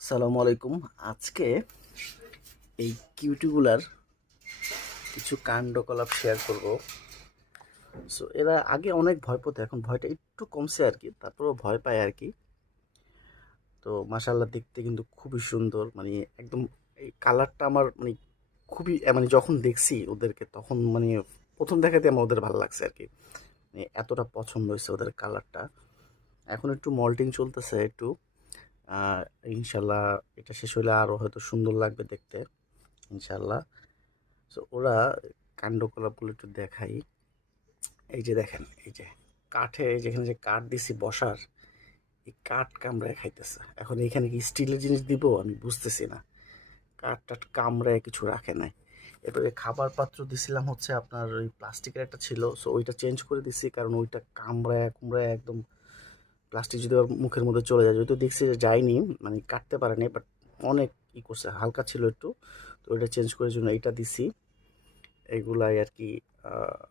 আসসালামু আলাইকুম। আজকে এই কিউটিগুলার কিছু কাণ্ডকলাপ শেয়ার করব। সো এরা আগে অনেক ভয় পেত, এখন ভয়টা একটু কমছে আর কি, তারপরেও ভয় পায় আর কি। তো মাশাআল্লাহ দেখতে কিন্তু খুবই সুন্দর, মানে একদম এই কালারটা আমার মানে খুবই মানে যখন দেখছি ওদেরকে তখন মানে প্রথম দেখাতে আমার ওদের ভালো লাগছে আর কি, মানে এতটা পছন্দ হয়েছে ওদের কালারটা। এখন একটু মল্টিং চলতেছে একটু, আহ, ইনশাল্লাহ এটা শেষ হলে আরও হয়তো সুন্দর লাগবে দেখতে ইনশাল্লাহ। সো ওরা কাণ্ডকলাপগুলো একটু দেখাই। এই যে দেখেন, এই যে কাঠে যেখানে যে কাঠ দিছি বসার, এই কাঠ কামড়ায় খাইতেছে। এখন এখানে কি স্টিলের জিনিস দিব আমি বুঝতেছি না। কাঠ টাঠ কামড়ায় কিছু রাখে নাই। এবারে খাবার পাত্র দিছিলাম হচ্ছে আপনার ওই প্লাস্টিকের একটা ছিল, সো ওইটা চেঞ্জ করে দিছি, কারণ ওইটা কামড়ায় কুমড়ায় একদম প্লাস্টিক যদি ওর মুখের মধ্যে চলে যায়, যদিও দেখছি যে যায়নি, মানে কাটতে পারেনি, বাট অনেক ই করছে, হালকা ছিল একটু। তো ওইটা চেঞ্জ করার জন্য এইটা দিছি। এগুলাই আর কি আহ,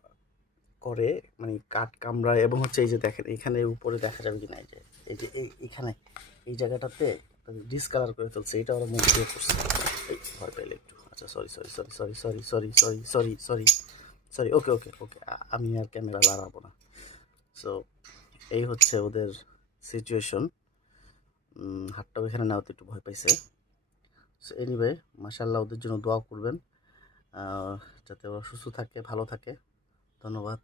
করে, মানে কাঠ কামড়ায়। এবং হচ্ছে এই যে দেখেন এখানে উপরে দেখা যাবে কিনা, এই যে এইখানে এই জায়গাটাতে ডিসকালার করে ফেলছে, এটা ওরা মুখ দিয়ে করছে। এই ভয় পেলে একটু, আচ্ছা sorry sorry sorry sorry sorry sorry sorry sorry sorry sorry, okay okay okay, আমি আর ক্যামেরা বাড়াবো না। সো এই হচ্ছে ওদের সিচুয়েশন। হাতটাও এখানে নেওয়াতে একটু ভয় পাইছে। সো এনিওয়ে, মাশাআল্লাহ ওদের জন্য দোয়া করবেন, যাতে ওরা সুস্থ থাকে, ভালো থাকে। ধন্যবাদ।